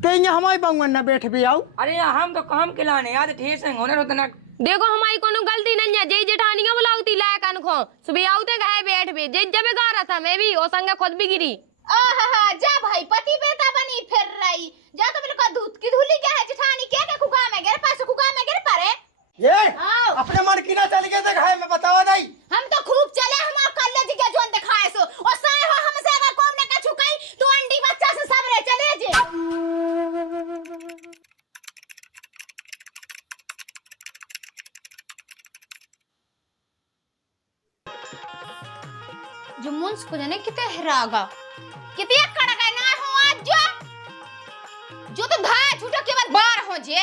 कहीं हमारी बंगन न बैठ भी आओ। अरे हम तो काम खिलाने यार ठेस होने रोतना। देखो हमारी कोनो गलती नहीं है, जय जेठानी का बुलाऊती लायक अनखो सुबह आउते गए बैठ भी जय जब गा रहा था मैं भी और संग खुद भी गिरी। जा भाई पति बेटा बनी फिर रही जा तो मेरे को दूध की धुली क्या है जेठानी क्या क्या कुका में गिर पास कुका में गिर पड़े ये अपने मन की ना चल गए थे घाय में बताओ नहीं। हम तो खूब चले हमार कॉलेज के जोन दिखाए सो और साए हो हमसे अगर कोम ने का छुकाई तो अंडी बच्चा से सब रे चले जे। जो मुंस को जाने किते हरागा किते कड़का ना हो आज जो तो धाय छूटा केवल बार हो जे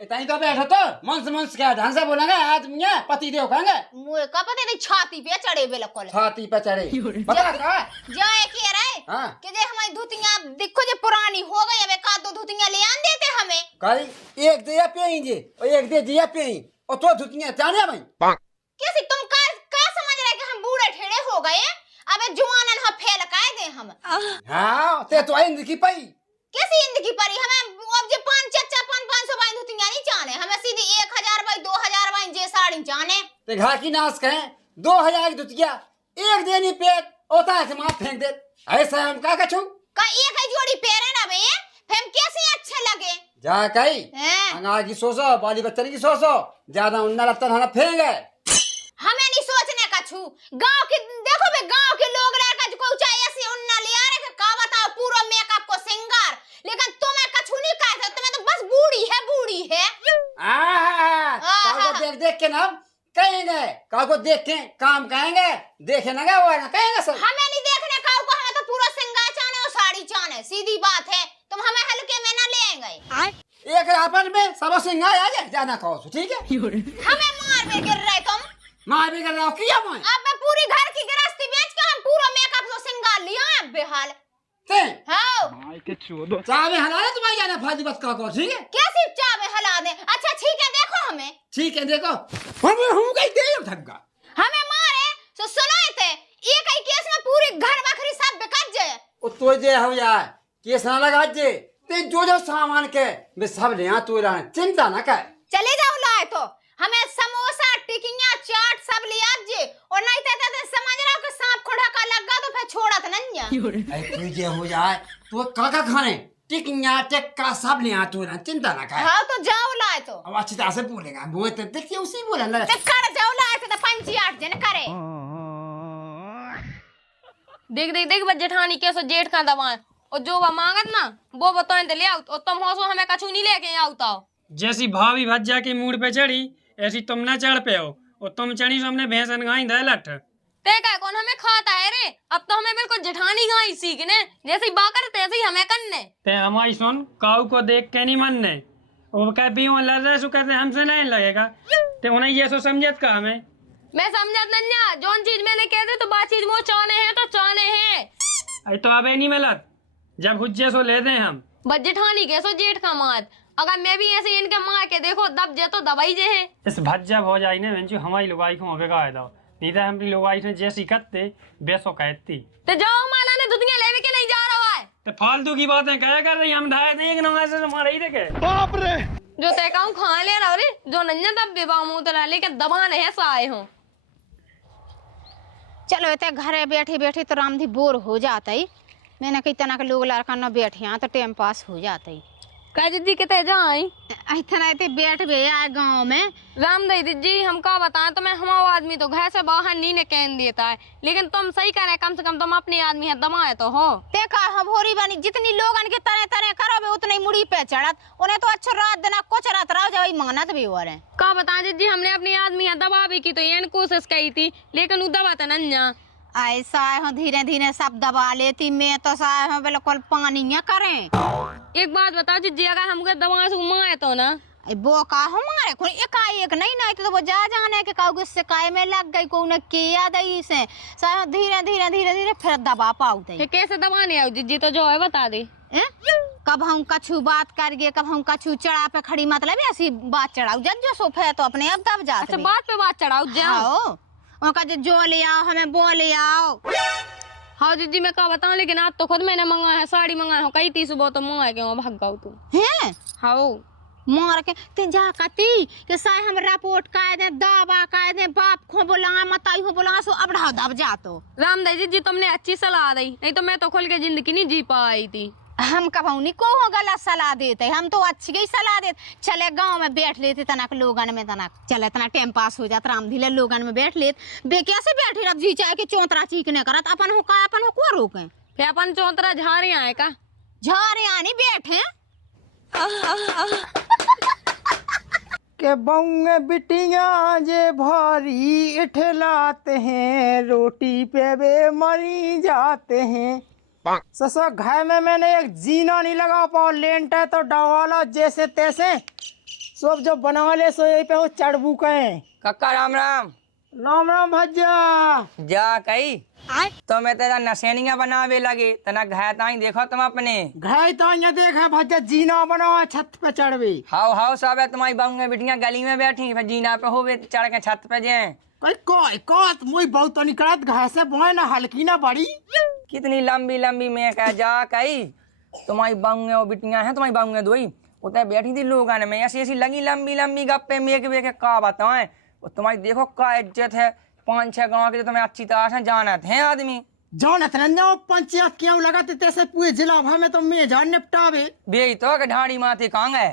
इतनी तो बैठो तो मंस क्या ढंग से बोलेंगे आज मुझे पति देव कहेंगे मुझे का पता नहीं छाती पे चढ़े बिल्कुल छाती पे चढ़े बता क्या जाए की रे हां कि जे हमारी धुतियां देखो जे पुरानी हो गई अब एक दो धुतियां ले आन देते हमें कल एक दे पेंगे और एक दे दिया पें और तो धुतियां जाने भाई कैसे तुम का समझ रहे कि हम बूढ़े ठेड़े हो गए अबे जवानन हम फेल काए दे हम हां ते तो आइन की पई कैसी जिंदगी परी हमें अब जे 500 बाई धुतियां नहीं जाने हमें सीधी 1000 बाई 2000 बाई जे साड़ी जाने ते घा की नाश कहें 2000 की धुतिया एक देनी पेट ओता से मार फेंक दे ऐसा हम का कछु का एक है जोड़ी पैरे ना बे हम कैसे अच्छे लगे जा कई अंगा की सोसो बाली बच्चन की सोसो ज्यादा उन्ना रतन हना फेंगे हमें नहीं सोचने का छू गांव के देखो बे गांव के लोग रह का को चाहिए ऐसे उन्ना ले आ रहे का बताओ पूरा मेकअप को सिंगार लेकिन तुम्हें कछु नहीं कहते तुम्हें तो बस बूढ़ी है काको देख देख के ना कहेंगे काको देख के काम कहेंगे देखे ना क्या हुआ ना कहेंगे सब हमें नहीं देखने का को हमें तो पूरा सिंगार चाने और साड़ी चाने सीधी बात है तुम हमें हल्के में ना ले आएंगे एक आपन में सब सिंगार आ जाए जाना कहो ठीक है हमें मार में गिर रहे तुम मार भी कर रहा हूं किया मैं अब मैं पूरी घर की गृहस्थी बेच के हम पूरा मेकअप तो सिंगार लिया है बेहाल ते हां भाई के छोड़ो चाबे हला दे तुम्हारी जाना फाजी बस काको ठीक है कैसे चाबे हला दे अच्छा ठीक है देखो हमें ठीक है देखो हम कहीं दे थका हमें मारे तो सुनाए थे एक ही केस में पूरी घर बकरी सब बिकट जाए ओ तो जे हो यार केस ना लगा जे ते जो सामान के मैं सब ले आ तू रहा चिंता ना कर चले जाओ लाए तो हमें समोसा टिकियां चाट सब लिया जे और नहीं ते समझ रहा हो कि सांप खोड़ा का लगा तो फिर छोड़त नहीं ऐ तू जे हो जाए तो काका खाने टिकियां टिक्का सब ले आ तू रहा चिंता ना कर हां तो जाओ लाए तो अब अच्छी तरह से बोलेगा वो तो देखिए उसी बोला ना ते कर जाओ लाए तो 5-8 जन करे देख देख देख जेठानी कैसे जेठ का दबाए और जो वो मांगत ना वो बताएं ले आओ और तुम होसो हमें कछु नहीं लेके आओ जैसी भाभी भज्जा के मूड पे चढ़ी ऐसी तुम न चढ़ पे हो और तुम चढ़ी तो हमने भैंसन गाई दे लठ ते का कौन हमें खाता है रे अब तो हमें बिल्कुल जेठानी गाई सीखने जैसी बाकर तैसे ही हमें करने ते हमारी सुन काऊ को देख के नहीं मनने वो कह भी वो लड़ रहे सो कहते हमसे नहीं लगेगा ते उन्हें ये सो समझत का हमें मैं समझत नन्या जोन चीज मैंने कहते तो बात चीज वो चाहने हैं तो चाहने हैं आई तो अब नहीं मिलत जब हुज्जे सो लेते हैं हम बस जेठानी कैसो जेठ का मात अगर मैं भी ऐसे इनके मार के देखो दब जे तो दबाई जे है इस भज्जा हो जाई ने वेंचू हमारी लुगाई को बेगाए दो नहीं तो हम लुगाई से जैसी करते बेसो कहती तो जाओ माला ने दुनिया लेवे के नहीं जा रहा है तो फालतू की बातें कह कर रही हम ढाए नहीं कि ऐसे मारे ही देखे बाप रे जो तय कहूं खा ले रहा रे जो नन्या दब बेबा मुंह तो लेके दबाने है साए हो चलो इतने घरे बैठे बैठे तो रामधी बोर हो जाता ही मैंने कई तना के लोग लड़का न बैठे यहाँ तो टाइम पास हो जाता ही कह दीदी कितने जाए इतना इतने बैठ भी आए गाँव में राम दई दीदी हम का बताएं तो मैं हमारा आदमी तो घर से बाहर नहीं ने कहन देता है लेकिन तुम सही कह रहे कम से कम तुम अपने आदमी है दमाए तो हो देखा हम होरी बनी जितनी लोगन के तरह तरह करोगे उतनी मुड़ी पे चढ़त उन्हें तो अच्छा रात दिन कुछ रात रहो जब मानत भी हो रहे का बताएं दीदी हमने अपनी आदमी है दबा भी की तो ये कोशिश की थी लेकिन वो दबा तो नन्या ऐसा है धीरे धीरे सब दबा लेती मैं तो साय हूँ बिल्कुल पानी करें एक बात बताओ जी अगर हमको दवा से उमा है तो ना वो का हमारे कोई एकाएक नहीं ना तो वो जा जाने के काउ शिकाय में लग गई को ने किया दई से साय धीरे धीरे धीरे धीरे फिर दबा पाऊ दे कैसे दबाने आओ जी तो जो है बता दे कब हम कछु बात करिए कब हम कछु चढ़ा पे खड़ी मतलब ऐसी बात चढ़ाऊ जब जो सोफे तो अपने अब दब जाते अच्छा बात पे बात चढ़ाऊ जाओ उनका जो ले आओ हमें बोले आओ हाँ दीदी मैं क्या बताऊँ, लेकिन आज तो खुद मैंने मंगाया है, साड़ी मंगाया हो, कही थी सुबह तो मंगाए के वहाँ भाग गाओ तुम। हैं हाँ मार के ते जा कती के साय हम रिपोर्ट काए दे, दवा काए दे, बाप को बोला मताई हो बोला सो अब ढा दब जा तो। रामदास जी तुमने अच्छी सलाह दी, नहीं तो मैं तो खुल के जिंदगी नहीं जी पाई थी। हम कभौनी को हो गलत सलाह देते, हम तो अच्छी ही सलाह देते। चले गांव में बैठ लेते तनक लोगन में, तनक चले तना टाइम पास हो जाता, राम धीले लोगन में बैठ लेते। बे कैसे बैठे रब जी चाहे के चौतरा चीखने करत, अपन हो का अपन हो को रोके फिर अपन चौतरा झारे आए का झारे आनी बैठे के बउए बिटिया जे भारी इठलाते हैं, रोटी पे वे मरी जाते हैं। ससुर घर में मैंने एक जीना नहीं लगा पाओ, लेंटर तो डवाला जैसे तैसे, सब जो बना ले सो यही पे वो चढ़बू कहे। कक्का राम राम। राम राम भज्जा। जा कही तो मैं तेरा नशेनिया बनावे लगे तना घर ताई देखो तुम अपने घर तो ये देखा भज्जा जीना बना छत पे चढ़वी। हाउ हाउ सब है तुम्हारी बहू बिटियां गली में बैठी, फिर जीना पे होवे चढ़ के छत पे जाए। कोई मुई बहुत तो निकलत घर से बोए ना हल्की ना बड़ी। कितनी लंबी लंबी मैं कह जा कही तुम्हारी बहू बिटियां हैं, तुम्हारी बहू दोई उतने बैठी थी लोगन में, ऐसी ऐसी लगी लंबी लंबी गप्पे मेक बेके का बताएं। तुम्हारी देखो का इज्जत है, 5-6 गांव के तो तुम्हें अच्छी तरह से जानत हैं आदमी। जानत न पंचायत क्यों लगाते तैसे पूरे जिला भर में तो मैं जान निपटावे बे तो के ढाड़ी माथे कांग है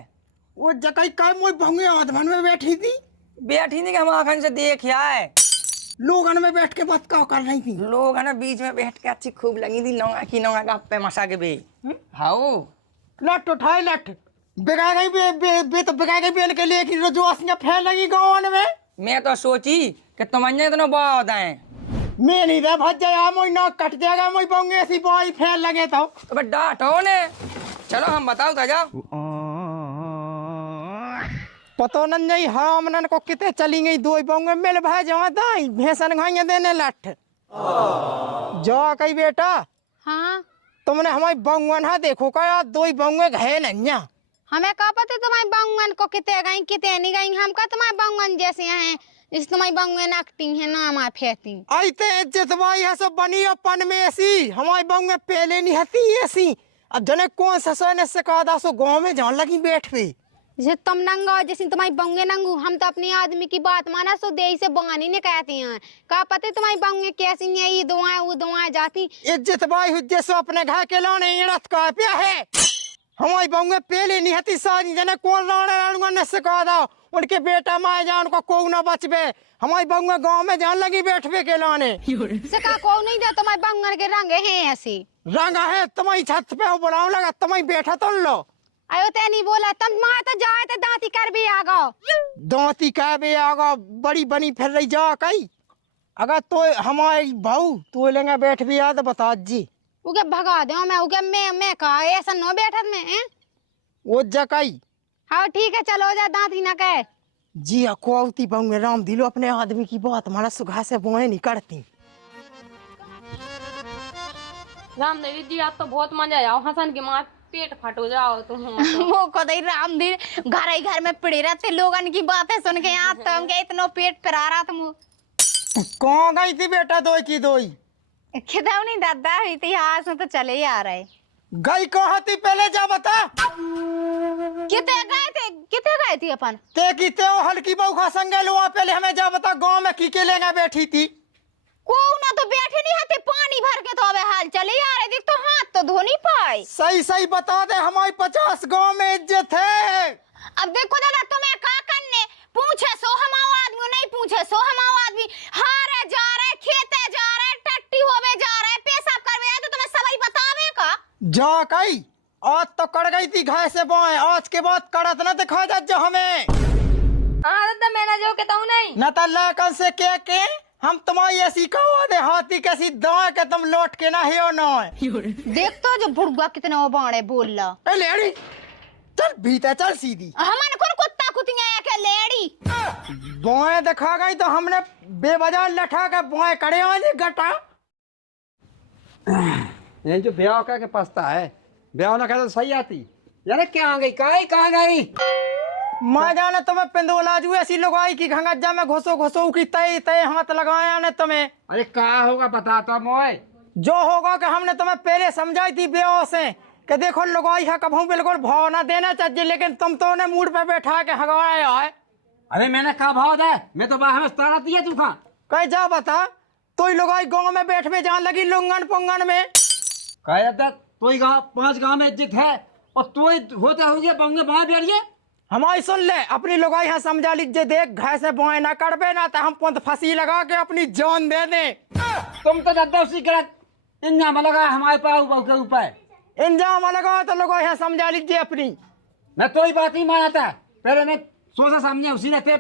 वो जकई का मोई भंगे आधमन में बैठी थी, बैठी थी कि हम आखन से देख आए लोगन में बैठ के बात क्या कर रही थी। लोग है ना बीच में बैठ के अच्छी खूब लगी थी नौंगा की नौंगा गप्पे मसा के बे। हाउ लट उठाए लट बिगा गई बे तो बिगा गई बेल के लिए कि रोजवासियां फैल लगी गाँव में। मैं तो सोची कि तुम इतना बहुत है, मैं नहीं दे भज जाए मोई नाक कट जाएगा, मोई पाऊंगे ऐसी बॉय फैल लगे तो डांटो ने। चलो हम बताओ तो जाओ। पतो नहीं हरामनन को कितने चली गई दो पाऊंगे मिल भाई जमा दाई भैंसन खाइए देने लठ जा कही बेटा। हाँ तुमने हमारी बंगवन है देखो का दो बंगे घे नहीं, हमें का पता तुम्हारी बंगन को कितने गई कितने नहीं गई, हम का तुम्हारी बंगन जैसे हैं इस तुम्हारी बंगन नकती है ना हमारे फेंकती आईते इज्जत भाई है सब बनी अपन में ऐसी, हमारी बंगे पहले नहीं हती ऐसी। अब जने कौन ससुर से कहा था सो गाँव में जान लगी बैठ पे जैसे तुम नंगा हो जैसे तुम्हारी बंगे नंगू, हम तो अपने आदमी की बात माना सो दे से बंगानी ने कहती हैं। का पता तुम्हारी बंगे कैसी है, ये दुआएं वो दुआएं जाती। इज्जत भाई हुज्जे सो अपने घर के लाने इड़त का पिया है, हमारी बंगे पहले नहीं हती सारी जने कौन लाने लाऊंगा न से कहा था उनके बेटा माए जान को को ना बचबे, हमारी बंगे गाँव में जान लगी बैठबे के लाने से का को नहीं दे तुम्हारी बंगन के रंगे हैं ऐसी रंगा है तुम्हारी छत पे बुलाऊ लगा तुम्हारी बैठा तो लो आयो ते नहीं बोला तुम माँ तो जाए तो दांती कर भी आ गो दांती का भी आगा बड़ी बनी फिर रही जा कई। अगर तो हमारी बहू तो लेंगे बैठ भी याद बता जी उके भगा दो मैं उके मैं का ऐसा नो बैठत में हैं वो जकई। हाँ ठीक है चलो जा दांती ना कहे जी अकुआती बहू में राम दिलो अपने आदमी की बात हमारा सुघा से बोए नहीं करती। रामदेवी जी आज तो बहुत मजा आया, हसन की माँ पेट फटो जाओ तुम। वो को दई रामधीर घर ही घर में पड़े रहते लोगन की बातें सुन के यहाँ तो हम इतना पेट फरा रहा तुम कौन गई थी बेटा दो की दोई खिदौनी दादा इतिहास में तो चले ही आ रहे गई कहाँ थी पहले जा बता कितने गए थे अपन ते की ते हल्की बहू का संगे लो पहले हमें जा बता गाँव में की लेगा बैठी थी को ना तो बैठे नहीं हते पानी भर के तो अबे हाल चले आ रहे देख तो हाथ तो धो नहीं पाए। सही सही बता दे हमारी 50 गाँव में इज्जत है। अब देखो दादा तुम्हें का करने पूछे सो हमारा आदमी नहीं पूछे सो हमारा आदमी हारे जा रहे खेते जा रहे टट्टी होवे जा रहे पेशाब करवे तो तुम्हें सबई बतावे का जा कई आज तो कड़ गई थी घर से बोए, आज के बाद कड़त न दिखा जा जो हमें दादा मैं ना जो कहता हूँ नहीं न तो लाकन से के हम तुम्हारी ऐसी कहो दे हाथी कैसी दाएं के तुम लौट के ना हियो ना देख तो जो बुढ़वा कितने वो बाणे बोल ला लेडी चल भीतर चल सीधी हमन कौन कुत्ता कुतिया है के लेडी बोए दिखा गई तो हमने बेवजह लठा के बोए कड़े वाली गटा। ये जो ब्याह का के पछता है ब्याह ना कहता सही आती यार क्या आ गई कहाँ गई माँ जाने तुम्हें पिंदोला जू ऐसी लगाई की घंगज्जा में घुसो घुसो की तय तय हाथ लगाया ने तुम्हें। अरे कहा होगा बता तो मोए जो होगा कि हमने तुम्हें पहले समझाई थी बेओ से कि देखो लुगाई है कभू बिल्कुल भाव ना देना चाहिए, लेकिन तुम तो उन्हें मूड पे बैठा के हगवाया है। अरे मैंने कहा भाव दे, मैं तो बाहर तारा दिया तू कहाँ कह जा बता, तो लुगाई गाँव में बैठ में जान लगी लुंगन पुंगन में। कह तो ही गाँव 5 गाँव में इज्जत है और तू होते हो गया बंगे बाहर बैठिए। हमारी सुन ले, अपनी लुगाई यहाँ समझा लीजिए, देख घर से बोए ना करबे ना तो हम पुंत फंसी लगा के अपनी जान दे दे। तुम तो ज्यादा उसी गलत इंजाम लगा हमारे पास के ऊपर। इंजाम लगा तो लुगाई यहाँ समझा लीजिए अपनी। मैं तो ही बात नहीं मानता, पहले मैं सोचा सामने उसी ने थे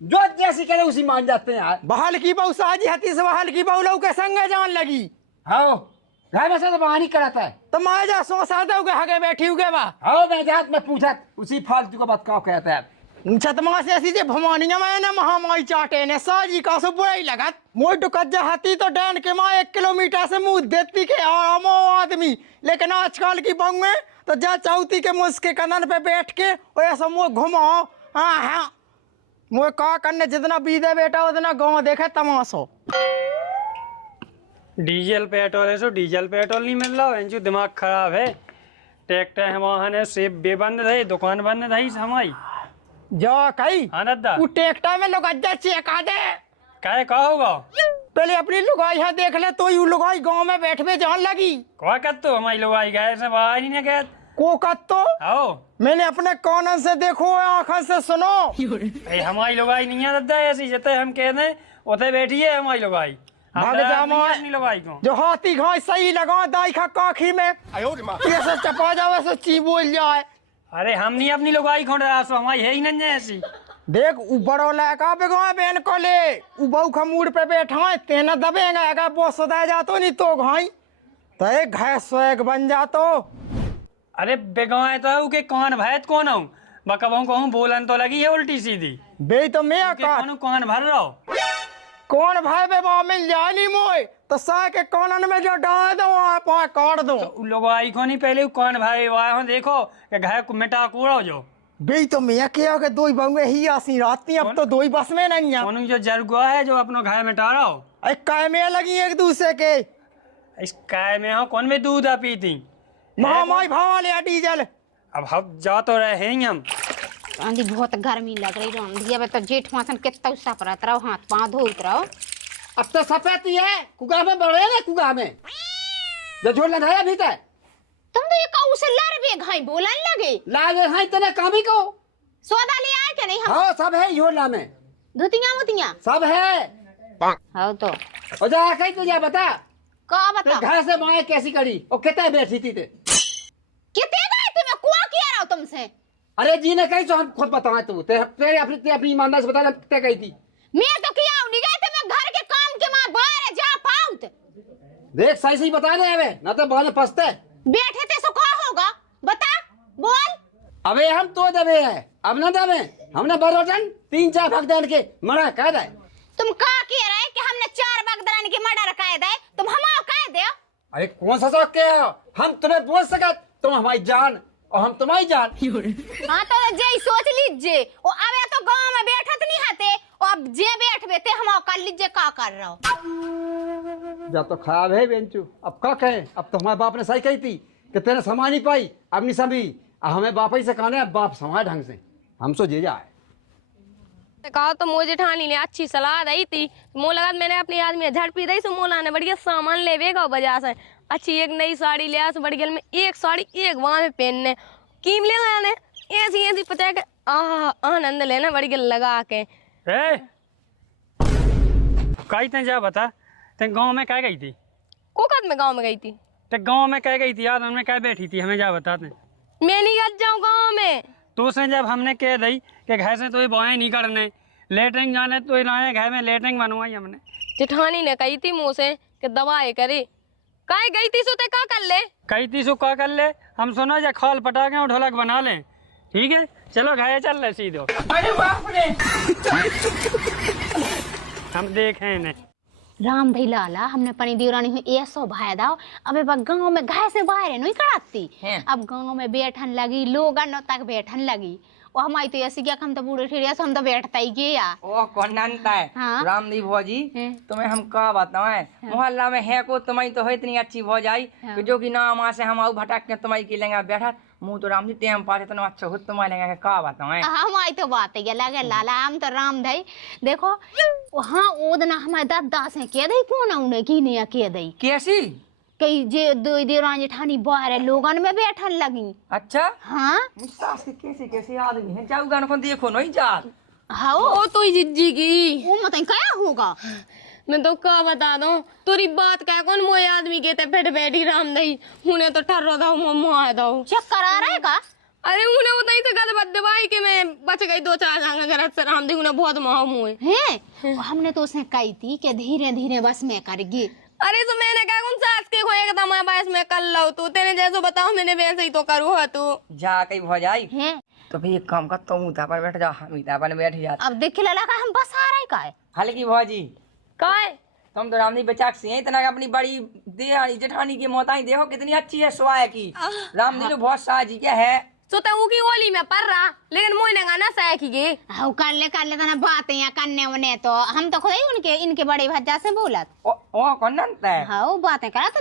जो जैसी करे उसी मान जाते हैं यार। बहाल की बहू साजी हती से बहाल की बहू लोग के संगे जान लगी। हाँ घर में से तो बाहर नहीं कराता है। तुम आ जा सो सादे हो गए हगे बैठी हुए बा। हाँ मैं जात मत पूछा उसी फालतू का बात क्या कहता है। छतमा से ऐसी जे भवानिया में ना महामाई चाटे ने साजी का सो बुराई लगत। मोई टुकज्जा हाथी तो डैन के माँ 1 किलोमीटर से मुंह देती के आमो आदमी, लेकिन आजकल की बंग में तो जा चाहती के मुझके कनन पे बैठ के और ऐसा मुँह घुमाओ। हाँ हाँ मुँह का करने जितना बीदे बेटा उतना गाँव देखे तमाशो। डीजल पेट्रोल है, सो डीजल पेट्रोल नहीं मिल रहा है, दिमाग खराब है। ट्रैक्टर है वहाँ ने सेब बेबंद रही, दुकान बंद रही हमारी। जो कही आनंदा वो ट्रैक्टर में लोग अज्जा चेका दे। क्या कहा होगा? पहले अपनी लुगाई यहाँ देख ले, तो यू लुगाई गाँव में बैठ में जान लगी। क्या कर तो हमारी लोग आई गए सब आ ही नहीं गए। को कत तो आओ मैंने अपने कानन से देखो आँखों से सुनो। भाई हमारी लोग आई नहीं है दादा, ऐसी जते हम कह दें उते बैठी है हमारी लोग आई। भाग जा अपनी लोग आई को जो हाथी घास सही लगा दाई खा काखी में ये सब चपा जावे सो ची बोल जाए। अरे हम नहीं अपनी लोग आई खोड़ रहा, सो हमारी है ही नहीं ऐसी। देख उ बड़ो लड़का बेगवा बहन को ले उ बहु खमूड पे बैठा है तेना दबेगा अगर वो सदा जातो नहीं तो घाई तो एक घास स्वैग बन जातो। अरे बेगवाए तो के कौन भैत कौन हूँ बकबों कहूँ बोलन तो लगी है उल्टी सीधी। बे तो मैं का कौन भर रहा हो कौन भाई बेबा मिल जाए नहीं मोय तो सा के कानन में जो डाल दो आप काट दो। तो लोग आई को नहीं पहले कौन भाई वाह देखो कि घर को मिटा कूड़ो जो बे तो मैं क्या के दो बंगे ही आसी रात अब तो दो ही बस में नहीं है। कौन जो जरगुआ है जो अपनो घर मिटा रहा हो। अरे काय में लगी एक दूसरे के इस काय में हो कौन में दूध आ पीती महामाई भाव ले डीजल। अब हम जा तो रहे हैं हम। आंधी बहुत गर्मी लग रही रही अब तो जेठ मासन कितना सप रहा रहो हाथ पाँव धोत रहो। अब तो सफेदी है कुगा में बढ़े ना कुगा में जो झोल लगाया भी था। तुम तो ये काऊ से लड़ भी घाई बोलन लगे लागे हैं तेरे कामी को सोदा ले आए क्या नहीं हम। हाँ सब है योला में धुतियां मुतियां सब है। हाँ तो और जा कहीं तुझे बता का बता घर से माए कैसी करी और कितने बैठी थी ते कितने गए थे मैं कुआ किया रहा हूँ तुमसे। अरे जी ने कही तो हम खुद बताए तू तेरे अपनी ईमानदारी से बता कितने गई थी। मैं तो किया नहीं गए थे मैं घर के काम के मां बाहर जा पाऊत। देख सही सही बता दे हमें ना तो बाद में फंसते बैठे थे सुखा होगा बता बोल। अबे हम तो दबे है अब ना दबे हमने बरोजन 3-4 भगदान के मना कह दे। तुम का कह रहे कि हमने 4 भगदान के मर्डर कह दे तुम हम कह दे। अरे कौन सा शौक के हम तुम्हें बोल सका तुम हमारी जान और हम तुम्हारी जान। हाँ तो जे सोच लीजिए वो अबे तो गांव में बैठत नहीं हते और अब जे बैठ बेते हम कर लीजिए का कर रहा हो। जब तो खराब है बेंचू अब क्या कहे अब तो हमारे बाप ने सही कही थी कि तेरे समा नहीं पाई अब नहीं समी हमें बाप ही से कहने बाप समाए ढंग से हम सो जे जाए। कहा तो मुझे ठानी ने अच्छी सलाह दी थी मुँह लगा मैंने अपनी आदमी झट पी दी सो मोला ने बढ़िया सामान लेवेगा वजह से अच्छी एक नई साड़ी ले आस बढ़िया में एक साड़ी एक वहां में पहनने कीम ले गया ने ऐसी ऐसी पता के आनंद लेना बढ़िया लगा के। कही थे जा बता ते गाँव में क्या गई थी कोकत में गाँव में गई थी ते गाँव में क्या गई थी यार उनमें क्या बैठी थी हमें जा बताते। मैं नहीं गज जाऊँ गाँव में तो उसने जब हमने कह दी कि घर से तो ये बोए नहीं करने लेटरिंग जाने तो लाए घर में लेटरिंग बनवाई हमने। जेठानी ने कही थी मुँह से कि दवाई करे काहे गई थी सोते का कर ले कही थी सो का कर ले हम सुनो जा खाल पटा के और ढोलक बना ले ठीक है चलो घर चल रहे सीधो। अरे बाप रे हम देखें इन्हें राम धई लाला हमने अपनी देवरानी हुई ऐसो भाई दाओ अब गांव में घाय से बाहर नहीं कराती हैं। अब गांव में बैठन लगी लोग तक बैठन लगी वो हमारी तो ऐसी क्या हम तो बूढ़े ठेरिया हम तो बैठता ही गया ओ कौन है हाँ। रामदी भौजी हैं। तुम्हें हम का बताएं मोहल्ला में है को तुम्हारी तो है इतनी अच्छी भौजाई कि जो कि ना माँ से हम आऊ भटक के तुम्हारी की लेंगे बैठा मुँह तो राम जी टेम पाते इतना अच्छा हो तुम्हारे लेंगे का बताएं हमारी तो बात है लगे लाला हम तो राम धई देखो हाँ ओदना हमारे दादा से कह दई कौन उन्हें की नहीं कह दई कैसी कई जे दो देवरानी जेठानी बाहर है लोगन में बैठन लगी अच्छा हाँ सास के कैसे कैसे आदमी है जाऊ गान को देखो नहीं जा हाँ ओ तो जिज्जी की वो मत क्या होगा मैं तो का बता दूं तोरी बात क्या कौन मोए आदमी के ते पेट बैठी राम दई उन्हें तो ठर्रो दाओ मम्मा दो चक्कर आ रहा है का अरे उन्हें बताई तो गद बद दवाई के मैं बच गई 2-4 जांग घर से राम दी उन्हें बहुत माओ मुए हैं हमने तो उसे कही थी कि धीरे धीरे बस में करगी अरे तो मैंने क्या कौन सास के खोएगा था मैं बस में कर लो तू तेने जैसो बताओ मैंने वैसे ही तो करू है तू जा कहीं भौजाई हैं तो भाई एक काम कर तुम उठा पर बैठ जा हम इधर पर बैठ जा अब देख लगा हम बस आ रहे का है हल्की भौजी काय तुम तो रामनी बचाक से इतना अपनी बड़ी देहानी जेठानी की मोताई देखो कितनी अच्छी है स्वाय की रामनी तो बहुत साजी क्या है तो तू की ओली में पड़ रहा लेकिन मोने गाना सह की गे हाँ कर ले तना बातें या करने उन्हें तो हम तो खुद ही उनके इनके बड़े भज्जा से बोलत ओ कौन नंता है हाँ वो बातें करा तो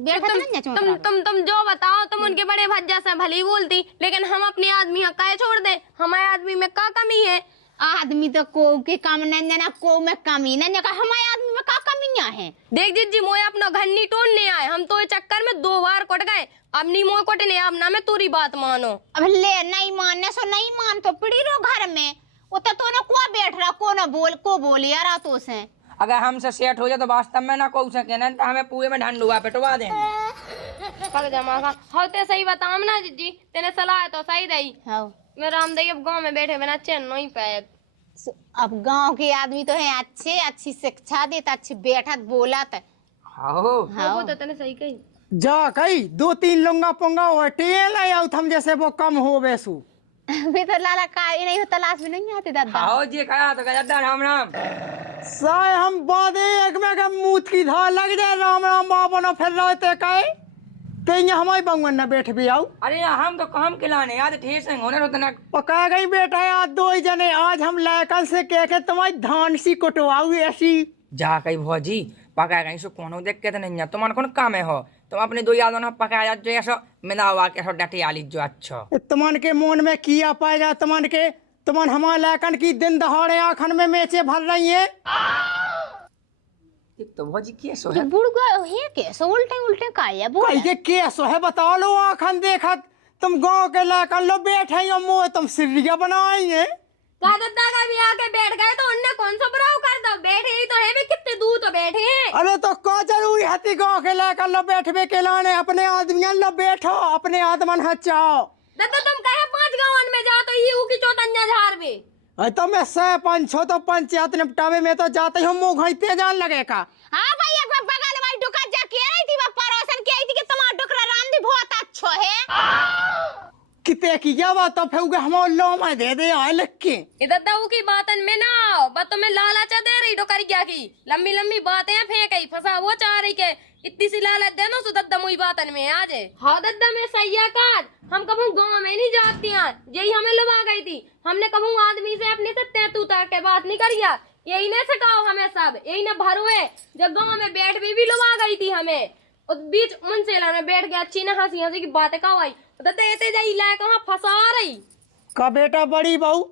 बैठा तो नहीं तुम जो बताओ तुम उनके बड़े भज्जा से भली बोलती लेकिन हम अपने आदमी हक काहे छोड़ दे हमारे आदमी में का कमी है आदमी तो को के कम नहीं ना को में कमी नहीं का हमारे आदमी में का कमियां हैं देख जिज्जी मोए अपना घन्नी टोड़ने आए हम तो ये चक्कर में 2 बार कट गए अब नहीं मोए कटने अब ना मैं तुरी बात मानो अब ले नहीं मानने सो नहीं मान तो पड़ी रो घर में वो तो ना को बैठ रहा को ना बोल यार तो से अगर हमसे सेट हो जाए तो वास्तव में ना को सके ना तो हमें पूरे में ढंडुआ पिटवा देंगे पग जमा का होते सही बताओ ना जिज्जी तेने सलाह तो सही दई हाँ मैं रामदेव अब गांव में बैठे बिना चैन नहीं पाए अब गांव के आदमी तो है अच्छी शिक्षा देता अच्छी बैठत बोलत हाँ वो तो तेने सही कही जा कई 2-3 लोंगा पोंगा और टेल आया हम जैसे वो कम हो बेसु भी तो लाला का नहीं हो तलाश में नहीं आते दादा आओ जी कहा तो गजदा राम राम साय हम बादे एक में का मुंह की धार लग जाए राम राम बाबा ना फिर रहते कहे ते हमारी बंगन ना बैठ भी आओ अरे हम तो काम खिलाने याद ठेस होने उतना पका गई बेटा यार 2 ही जने आज हम लायकन से कह के तुम्हारी धान सी कुटवाऊ ऐसी जा कहीं भौजी पका गई सो कौन देख के तो नहीं तुम्हारा कौन काम है हो तुम अपने 2 यादों ना पकाया जो ऐसा मिलावा के ऐसा डटे आली जो अच्छा तुमन के मन में किया पाएगा तुमन हमारे लायकन की दिन दहाड़े आखन में मेचे भर रही है तो भौजी कैसो है बुढ़ गए है कैसे उल्टे काया बोल कहिए कैसो है बता लो आखन देखत तुम गांव के लायकन लो बैठे हो मुँह तुम सिरिया बनाएंगे का दादा का भी आके बैठ गए तो उनने कौन सा बुराव कर दो बैठे ही तो है भी कितने दूर तो बैठे हैं अरे तो का जरूरी है गांव के लायकन लो बैठवे के लाने अपने आदमियन लो बैठो अपने आदमन हचाओ दादा तुम कहे 5 गांवन में जाओ तो ये की चौतन्या झाड़ में तो मैं 5 तो पंचायत निपटावे में तो जाते ही मुँह घाइते जान लगे का हां भाई एक बार बगल वाली दुकान जाके आई थी वो परोसन की आई थी कि तुम्हारा डुकरा रामदी बहुत अच्छा है किते की क्या बात तो फिर हम लो मैं दे दे आए लिख के दादा की बातन में ना आओ बातों में लालचा दे रही डोकर क्या की लंबी लंबी बातें फेंक आई फंसा वो चाह रही के इतनी सी लालच देनो सो दद्दा मुई बातन में आ जाए हाँ दद्दा में सैया काज हम कबू गांव में नहीं जाती हैं यही हमें लुभा गई थी हमने कबू आदमी से अपने से तैतू तक के बात नहीं करिया यही ने सिखाओ हमें सब यही ने भरो है जब गांव में बैठ भी लुभा गई थी हमें और बीच मुंसेला में बैठ गया अच्छी ना हंसी हंसी की बातें कहा आई दद्दा ऐसे जाई लाए कहाँ फंसा रही का बेटा बड़ी बहू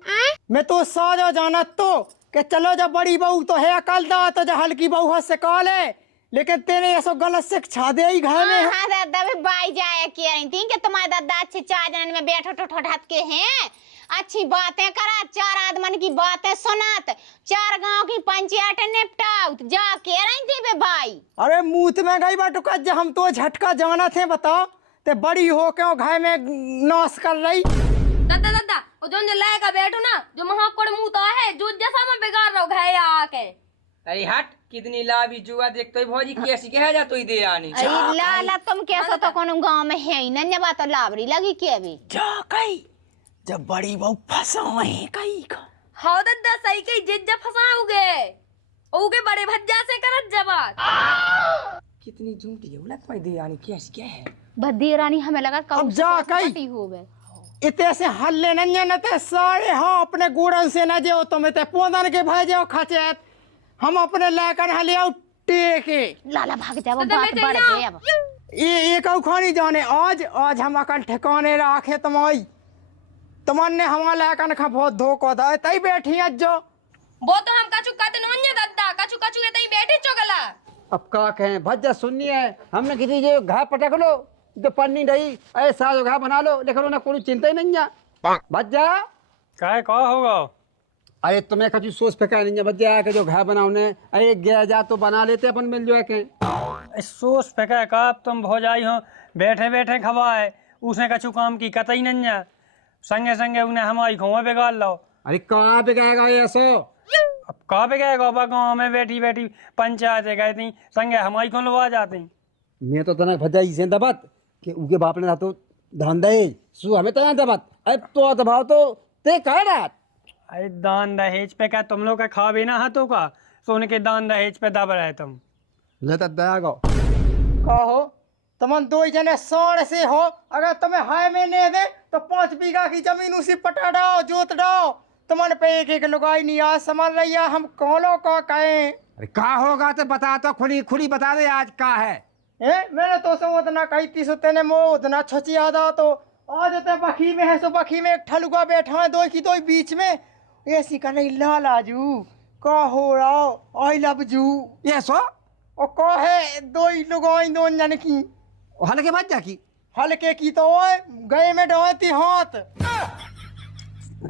मैं तो साजा जाना तो कि चलो जब बड़ी बहू तो है अकल दा तो जब हल्की बहू है सिखा ले लेकिन तेरे ऐसा गलत शिक्षा दे ही घर में हां दादा भी बाई जाए की रही थी कि तुम्हारे दादा अच्छे 4 जन में बैठो ठोठत के हैं अच्छी बातें करा 4 आदमन की बातें सुनात 4 गांव की पंचायत निपटाउत जा के रही थी बे भाई अरे मुंह में गई बाटुका जब हम तो झटका जाना थे बताओ ते बड़ी हो क्यों घर में नाश कर रही दादा दादा वो जो लाएगा बैठो ना जो महाकोड़ मुंह तो है जो जैसा मैं बिगाड़ रहा हूँ घर आके अरे हट कितनी लाभी जुआ देखते भौजी कैसी कह जा तू दे आनी अरे लाला तुम कैसा तो कोनो गांव में है ही ना बात लाबरी लगी के अभी जा कई जब बड़ी बहू फंसाए कई का हाँ दादा सही कही जिज्जा फंसाओगे ओके बड़े भज्जा से करत जवाब। कितनी झूठी है बोला तुम्हारी देरानी, क्या है? बद्दी रानी हमें लगा अब जा कई हो गए। इते से हल्ले नहीं न ते सारे हाँ अपने गुड़न से न जो तुम ते पोदन के भाई जाओ खचेत हम अपने लेकर हले आओ टेके लाला भाग जाओ, तो बात मैं बढ़ चल गई अब। ये कऊ खानी जाने आज हम अकल ठिकाने रखे तुम्हारी तुमने हमारा लेकर खा बहुत धोखा था तई बैठी आज जो वो तो हम कछु कत नोन्या दद्दा कछु कछु ये तई बैठे चोगला। अब का कहें भज्जा सुननी है हमने किसी जो घा पटक लो तो पन्नी नहीं ऐसा जो घा बना लो लेकिन उन्हें कोई चिंता ही नहीं है भज्जा। क्या होगा? अरे तुम्हें कछु सोच फेंका नहीं है भज्जा के जो घा बनाओने अरे गया जा तो बना लेते अपन मिल जो है के सोच फेंका कब तुम हो जाई हो बैठे बैठे खवाए उसने कछु काम की कतई नहीं है संगे संगे उन्हें हमारी खुआ बिगाड़ लो। अरे कहाँ पे गएगा ये सो अब कहाँ पे गए गोबा गाँव में बैठी बैठी पंचायत गए थी संगे हमारी को लवा जाती। मैं तो तना भज्जा इसे दबत कि उनके बाप ने तो धन दे सु हमें तो दबत अब तो दबाव तो ते कह रहा अरे दान दहेज पे क्या तुम लोग का खा भी ना हाथों का सोने के दान दहेज पे दब रहे तुम। लेता दया गो कहो तुम दो जने सौड़ से हो अगर तुम्हें हाय में नहीं दे तो 5 बीघा की जमीन उसी पटा डाओ जोत डाओ तुमने पे एक लुगाई नहीं आज समझ रही है हम कौनों का कहें। अरे का होगा तो बता तो खुली खुली बता दे आज का है मैंने तो सो उतना कही थी सो तेने मो उतना छची आदा तो आज ते बखी में है सो बखी में एक ठलुआ बैठा है दो की दो बीच में ऐसी का नहीं लालाजू का हो रहा आई लव जू ये सो और का है दो लुगाई दो जन की हल्के भज्जा की हल्के की तो गए में डोती हाथ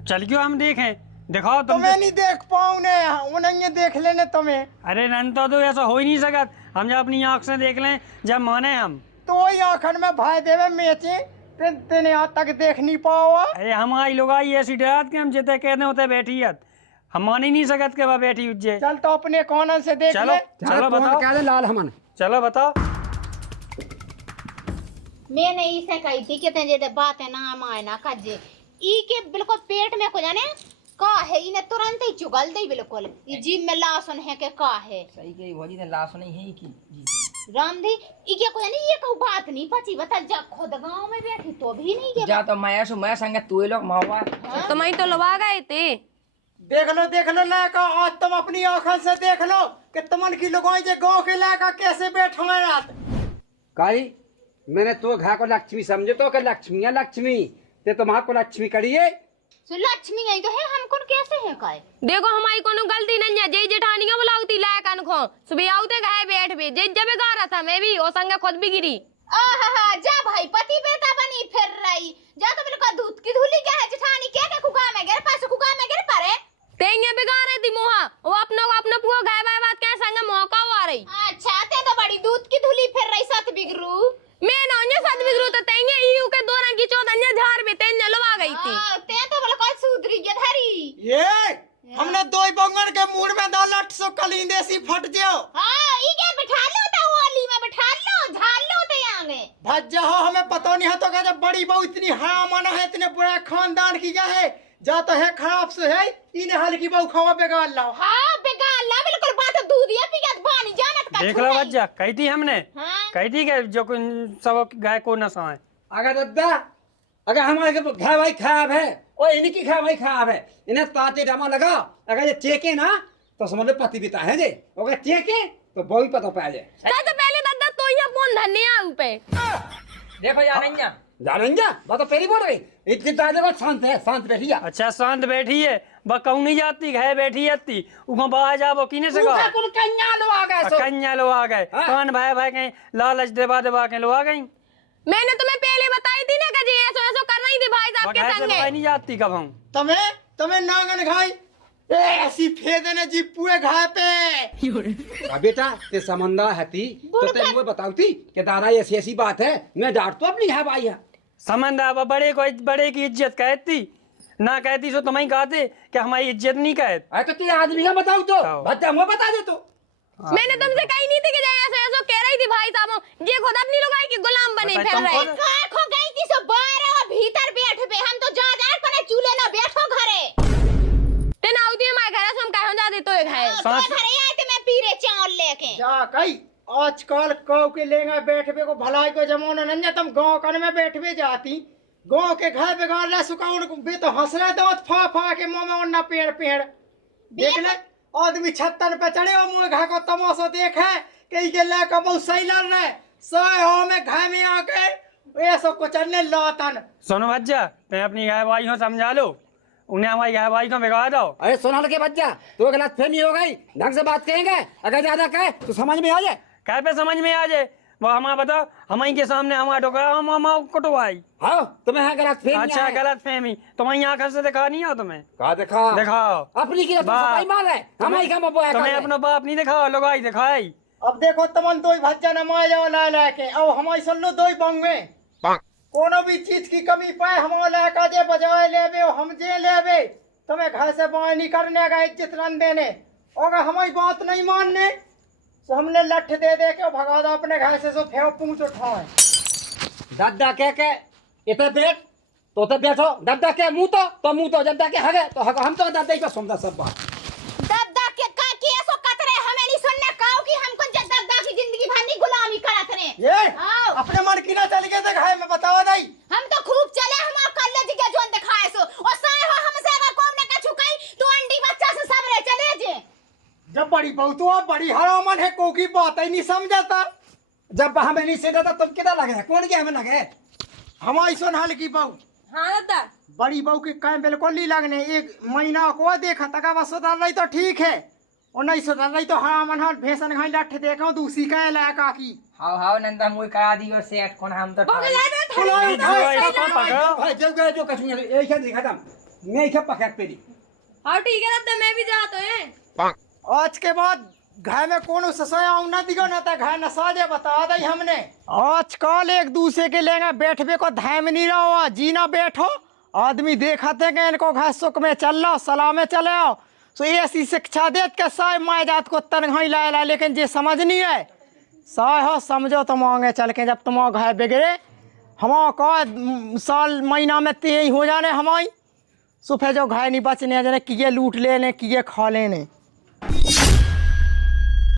चल क्यों हम देखें दिखाओ तुम। तुम्हें नहीं देख पाऊँ ने उन्हें देख लेने तुम्हें अरे नन तो ऐसा हो ही नहीं सकत हम जब अपनी आँख से देख लें जब माने हम तो ही आखन में भाई देवे मेचे तेने आज तक देख नहीं पाओ। अरे हमारी लोग आई ऐसी डरात के हम जिते कहते होते बैठी है हम मान ही नहीं सकत के वह बैठी उज्जे। चल तो अपने कौन से देख चलो ले। चलो बताओ क्या लाल हमन चलो बताओ। मैंने इसे कही थी कि तेरे बात है ना माय ना कजे ई के बिल्कुल पेट में को जाने का है इन्हें तुरंत ही चुगल दे बिल्कुल ये जीभ में लासन है के का है सही कही भौजी ने लाश नहीं है की जी। रामधी ई के को जाने ये को बात नहीं पची बता जा खुद गांव में बैठी तो भी नहीं के जा तो मैं संगे तू लोग मावा तुम ही तो लवा गए थे। देख लो लाका आज तुम अपनी आँखों से देख लो कि तुमन की लुगाई जे गांव के लाका कैसे बैठा है रात काई मैंने तो घा को लक्ष्मी समझे तो कि लक्ष्मी है लक्ष्मी ते तुम्हारा को लक्ष्मी करिए सो लक्ष्मी नहीं तो है हम कौन कैसे है काय देखो हमारी कोनो गलती नहीं है जय जेठानिया बुलाऊती लायक अनखो सुबह आउते गए बैठ भी जय जब गा रहा था मैं भी और संग खुद भी गिरी। आहा जा भाई पति बेटा बनी फिर रही जा तो बिल्कुल दूध की धुली क्या है जेठानी क्या के कुका में गिर पास कुका में गिर परे तेंगे बिगा रही थी मोहा वो अपना पुआ गाय बाय बात क्या संग मौका आ रही। अच्छा ते तो बड़ी दूध की धुली फिर रही साथ बिगरू मैं ना अन्य साथ बिगरू तो तेंगे ईयू के दो रंग की चौदन्या झाड़ में तेंगे लवा गई थी। ते तो बिल्कुल सुधरी के धरी ये हमने दो बंगन के मुंह में डाला 800 कलींदे सी फट जाओ। हां ई के बिठा लो तो वाली में बिठा लो झाल लो ते आगे भज जाओ हमें पता नहीं है तो क्या जब बड़ी बहू इतनी हरामाना है इतने बुरा खानदान की क्या है जा तो है खराब से है इन्हें हल्की बहू खावा बेगाल लाओ। हां बेगाल ला बिल्कुल बात दूध या पिगत पानी जानत का देख लो बच्चा कही थी हमने कही थी कि जो सब गाय को न सोए अगर दादा अगर हमारे घा भाई खराब है और इनकी खा भाई खराब है इन्हें ताते डामा लगा अगर ये चेके ना तो समझ लो पति पिता है जे अगर चेके तो वो भी पता पा जाए तो पहले दादा तो ये फोन धनिया ऊपर देखो जानेंगे जानेंगे बात तो पहली बोल रही इतनी ताजे बात शांत है शांत बैठी है। अच्छा शांत बैठी है बकऊ नहीं जाती घे बैठी जाती उको बाहर जाबो किने से उनका कुल कन्या लो आ गए सो कन्या लो आ गए कौन भाई भाई कहीं लालच देवा देवा के लो आ गई। मैंने तुम्हें पहले बताई थी ना कि जी ऐसो ऐसो कर रही थी भाई साहब के बगैर से संगे। भाई नहीं जाती कब हम तुम्हें नांगन खाई ऐसी फेदे ने जी पूरे घाय पे बेटा ते समंदा हती तो ते मुझे बताऊ थी कि दादा ऐसी ऐसी बात है मैं डांट तो अपनी है भाई है समंदा अब बड़े की इज्जत कहती ना कहती सो तुम्हें कहते कि हमारी इज्जत नहीं कहते। अरे तो तेरे आदमी का बताऊ तो बच्चा मुझे बता दे तो मैंने तुमसे कही नहीं थी कि जय ऐसो ऐसो कह रही थी भाई साहब ये खुद अपनी लुगाई की गुलाम बने फिर रहे। काय खो गई थी सो बाहर और भीतर बैठ पे हम तो जा पर चूल्हे ना बैठो घरे ते ना आउती हमारे घर से हम कहो जाते तो एक है सांस घरे आए थे मैं जा कई आजकल कौ के लेंगे बैठबे को भलाई को जमाना नहीं है, तुम गांव कन में बैठबे जाती गांव के घर बिगाड़ ले सुकाउन बे तो हंस रहे दांत फा फा के मुंह में उन्ना पेड़ पेड़ देख ले आदमी छत्तन पे चढ़े और मुंह घा को तमाशा देखे कई के ले का बहुत सही लड़ रहे सही हो में घर में आके ऐसा को चढ़ने लातन। सुनो बच्चा, मैं अपनी गाय भाई को समझा लो, उन्हें हमारी गाय भाई को बिगाड़ दो। अरे सोनाल के बच्चा, तो गलत फहमी हो गई, ढंग से बात करेंगे, अगर ज्यादा कहे तो समझ में आ जाए। क्या पे समझ में आ जाए? वो हमारा बताओ, हमारी के सामने हमारा टोकरा हम कटवाई। हाँ तुम्हें गलत फहमी। अच्छा गलत फहमी तुम्हारी आंख से दिखा नहीं हो तुम्हें? कहा दिखा दिखाओ अपनी की सफाई मार है हमारी का मबोया तुम्हें अपना बाप नहीं दिखाओ, लोगाई दिखाई। अब देखो तमन दो भज्जा न माय जाओ ला ला के अब हमारी सुन लो दो बंगे कोनो भी चीज की कमी पाए हमारा लाका जे बजाए लेबे हम जे लेबे तुम्हें घर से बाहर नहीं करने का इज्जत रन देने अगर हमारी बात नहीं मानने तो हमने लठ दे दे के भगा दो अपने घर से सो फेंक पूंछ उठाए। दादा के इतने बैठ तो बैठो, दादा के मुंह तो मुंह तो दादा के हगे तो हगो, हम तो दादा ही पे सुनता सब बात। दादा के का की ऐसो कतरे हमें नहीं सुनने काओ कि हमको दादा की जिंदगी भर नहीं गुलामी करत रहे। ये आओ। अपने मन की ना चल के देख है मैं बतावा नहीं हम तो खूब चले हमार कॉलेज के जोन दिखाए सो और साए हो हमसे अगर कोम ने का छुकाई तो अंडी बच्चा से सब रे चले जे। जब बड़ी बहु तो बड़ी हरामन है को की बात ही नहीं समझाता। जब हमें नहीं सीधा था तुम किधर लगे, कौन के हमें लगे? हमारी सुन हाल की बहू हाँ दादा बड़ी बहू के कहीं बिल्कुल नहीं लगने, एक महीना को देखा तका बस सुधर रही तो ठीक है और नहीं सुधर रही तो हरामन हाल भैंसन घाई लठ देखा दूसरी का लायका की। हाउ नंदा मुई करा दी और सेट कोन हम तो भाई जब गए जो कश्मीर एक ही दिखा था मैं एक पकड़ पे दी। हाँ ठीक है दादा मैं भी जाता हूँ। आज के बाद घर में कौन ससुया न दिगो न तो घर न साजे बता दई हमने। आजकल एक दूसरे के लेंगे बैठबे को धाम नहीं रहो जीना बैठो आदमी देखा थे कि इनको घर सुख में चल लो सलाह में चले आओ तो ऐसी शिक्षा देत के साय माए जात को तनघाई लाए लेकिन जे समझ नहीं है साय हो समझो तुम आगे चल के जब तुम घर बिगड़े हम साल महीना में ते ही हो जाने हमारी सुफे जो घर नहीं बचने जाने किए लूट लेने किए खा लेने।